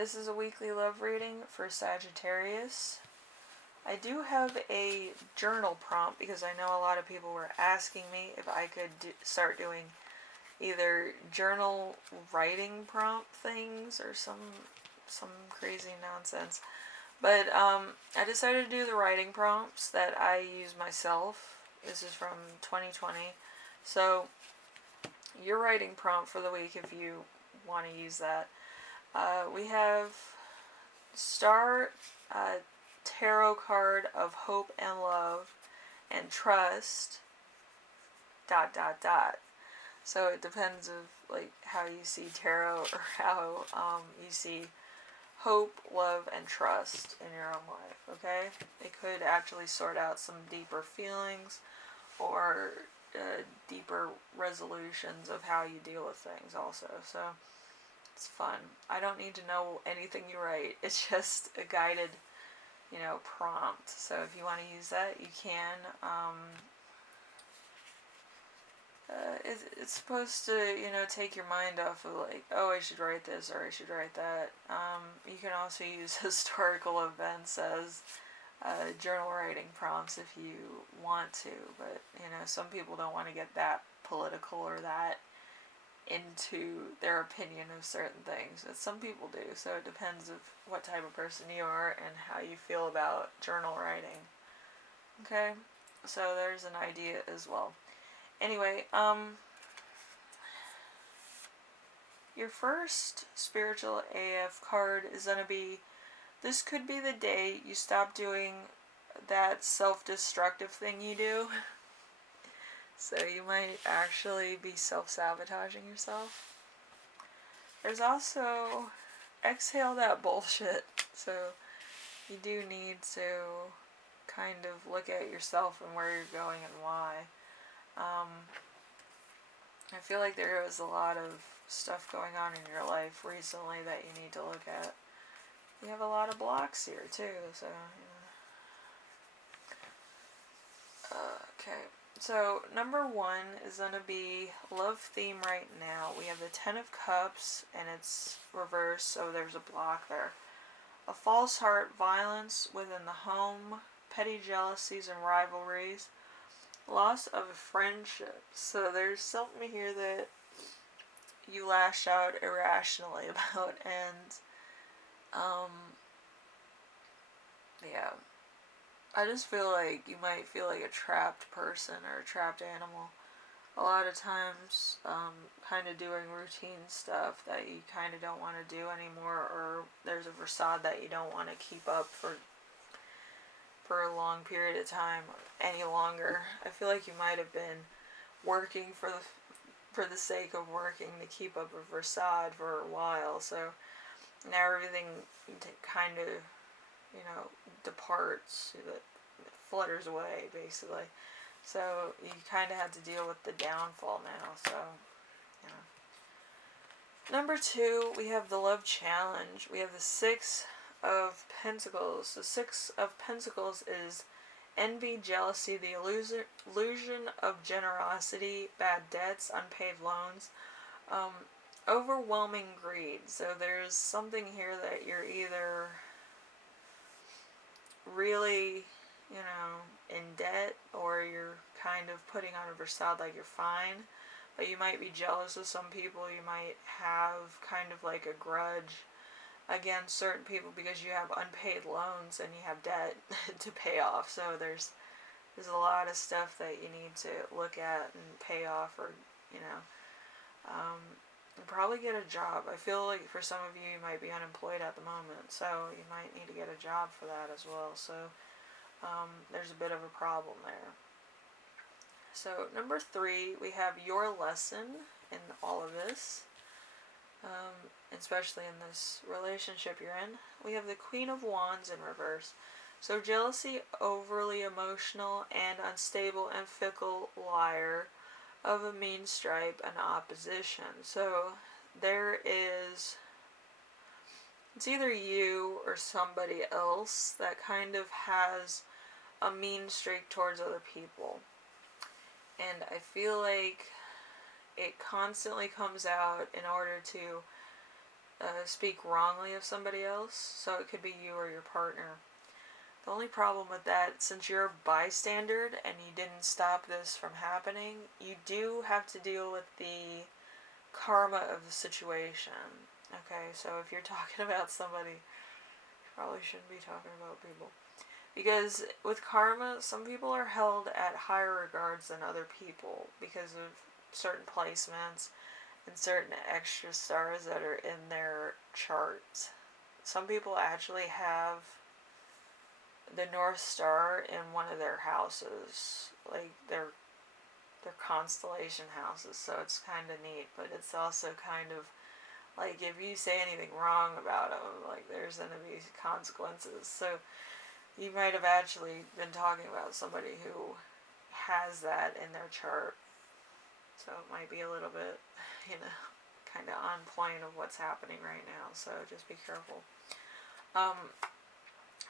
This is a weekly love reading for Sagittarius. I do have a journal prompt because I know a lot of people were asking me if I could start doing either journal writing prompt things or some crazy nonsense. But I decided to do the writing prompts that I use myself. This is from 2020. So your writing prompt for the week, if you want to use that, we have Star Tarot card of hope and love and trust ... So it depends of like how you see tarot or how you see hope, love, and trust in your own life. Okay, it could actually sort out some deeper feelings or deeper resolutions of how you deal with things also. So it's fun. I don't need to know anything you write. It's just a guided, prompt. So if you want to use that, you can. It's supposed to, take your mind off of like, oh, I should write this or I should write that. You can also use historical events as journal writing prompts if you want to, but some people don't want to get that political or that into their opinion of certain things, but some people do. So it depends of what type of person you are and how you feel about journal writing. Okay, so there's an idea as well. Anyway, your first spiritual AF card is going to be, this could be the day you stop doing that self-destructive thing you do. So you might actually be self-sabotaging yourself. There's also exhale that bullshit. So you do need to kind of look at yourself and where you're going and why. I feel like there is a lot of stuff going on in your life recently that you need to look at. You have a lot of blocks here too, so okay. So number 1 is going to be love theme right now. We have the 10 of Cups and it's reversed, so there's a block there. A false heart, violence within the home, petty jealousies and rivalries, loss of a friendship. So there's something here that you lash out irrationally about, and yeah, I just feel like you might feel like a trapped person or a trapped animal a lot of times, kind of doing routine stuff that you kind of don't want to do anymore, or there's a facade that you don't want to keep up for a long period of time any longer. I feel like you might have been working for the sake of working to keep up a facade for a while, so now everything kind of, departs, that flutters away, basically. So you kind of have to deal with the downfall now, so, Number 2, we have the love challenge. We have the 6 of Pentacles. The 6 of Pentacles is envy, jealousy, the illusion of generosity, bad debts, unpaid loans, overwhelming greed. So there's something here that you're either really, in debt, or you're kind of putting on a facade like you're fine, but you might be jealous of some people. You might have kind of like a grudge against certain people because you have unpaid loans and you have debt to pay off. So there's a lot of stuff that you need to look at and pay off, or probably get a job. I feel like for some of you might be unemployed at the moment, so you might need to get a job for that as well. So there's a bit of a problem there. So number 3, we have your lesson in all of this, especially in this relationship you're in. We have the Queen of Wands in reverse. So jealousy, overly emotional and unstable and fickle liar of a mean stripe and opposition. So there is, it's either you or somebody else that kind of has a mean streak towards other people. And I feel like it constantly comes out in order to speak wrongly of somebody else, so it could be you or your partner. The only problem with that, since you're a bystander and you didn't stop this from happening, you do have to deal with the karma of the situation. Okay, so if you're talking about somebody, you probably shouldn't be talking about people. Because with karma, some people are held at higher regards than other people because of certain placements and certain extra stars that are in their chart. Some people actually have the North Star in one of their houses, like their constellation houses, so it's kind of neat, but it's also kind of like if you say anything wrong about them, like there's going to be consequences. So you might have actually been talking about somebody who has that in their chart, so it might be a little bit, kind of on point of what's happening right now, so just be careful.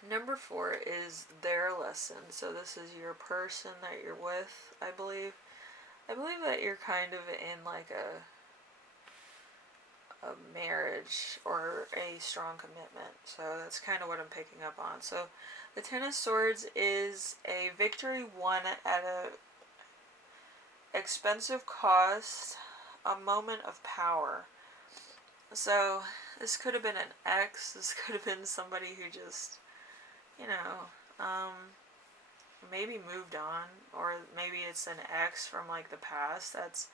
Number 4 is their lesson. So this is your person that you're with, I believe. I believe that you're kind of in like a marriage or a strong commitment. So that's kind of what I'm picking up on. So the Ten of Swords is a victory won at a expensive cost, a moment of power. So this could have been an ex. This could have been somebody who just, maybe moved on, or maybe it's an ex from like the past that's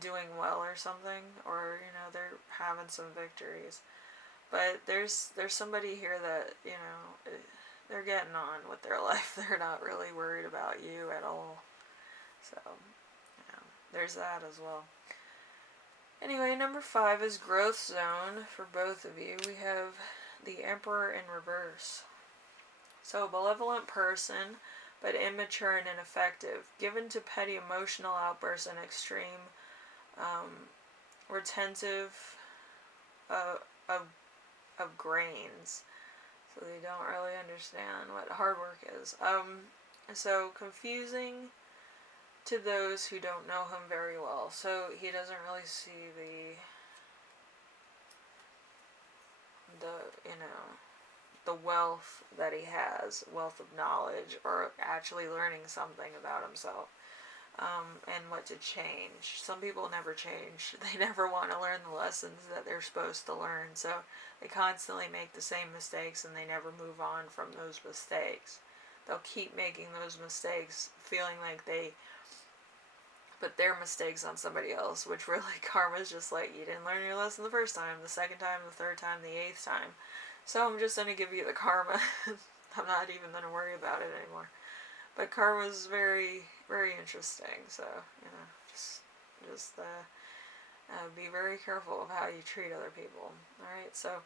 doing well or something, or they're having some victories. But there's somebody here that they're getting on with their life. They're not really worried about you at all. So there's that as well. Anyway, number 5 is growth zone for both of you. We have the Emperor in reverse. So a benevolent person, but immature and ineffective, given to petty emotional outbursts and extreme retentive of grains. So they don't really understand what hard work is. So confusing to those who don't know him very well. So he doesn't really see the wealth that he has, wealth of knowledge, or actually learning something about himself, and what to change. Some people never change. They never want to learn the lessons that they're supposed to learn, so they constantly make the same mistakes and they never move on from those mistakes. They'll keep making those mistakes, feeling like they put their mistakes on somebody else, which really karma's just like, you didn't learn your lesson the first time, the second time, the third time, the 8th time. So I'm just going to give you the karma. I'm not even going to worry about it anymore. But karma's very, very interesting. So, just be very careful of how you treat other people. Alright, so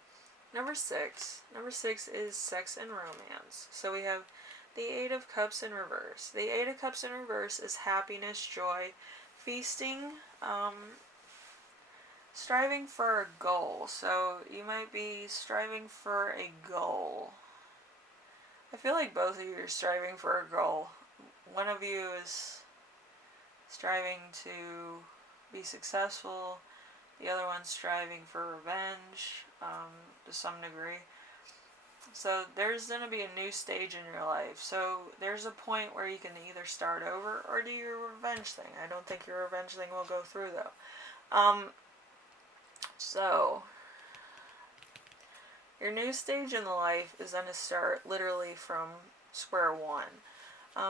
number 6. Number 6 is sex and romance. So we have the 8 of Cups in reverse. The 8 of Cups in reverse is happiness, joy, feasting, striving for a goal. So you might be striving for a goal. I feel like both of you are striving for a goal. One of you is striving to be successful. The other one's striving for revenge, to some degree. So there's going to be a new stage in your life. So there's a point where you can either start over or do your revenge thing. I don't think your revenge thing will go through though. So your new stage in life is going to start literally from square one.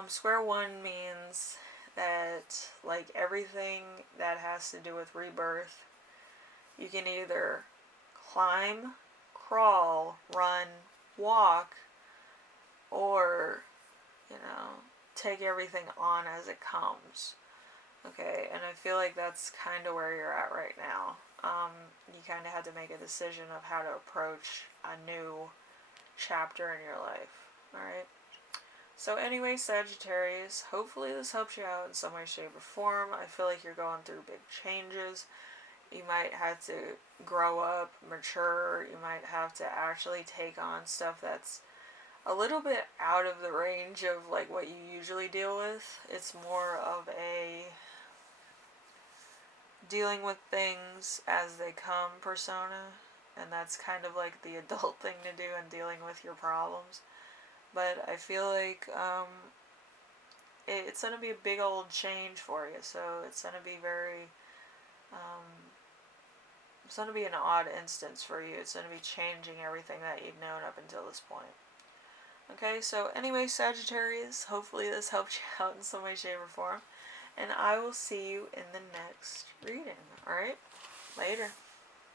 Square one means that, like everything that has to do with rebirth, you can either climb, crawl, run, walk, or, take everything on as it comes. Okay, and I feel like that's kind of where you're at right now. You kind of had to make a decision of how to approach a new chapter in your life. Alright? So anyway, Sagittarius, hopefully this helps you out in some way, shape, or form. I feel like you're going through big changes. You might have to grow up, mature. You might have to actually take on stuff that's a little bit out of the range of like what you usually deal with. It's more of a dealing with things as they come persona. and that's kind of like the adult thing to do in dealing with your problems. But I feel like it's going to be a big old change for you, so it's going to be very, it's going to be an odd instance for you. It's going to be changing everything that you've known up until this point. Okay, so anyway, Sagittarius, hopefully this helped you out in some way, shape, or form. And I will see you in the next reading. Alright? Later.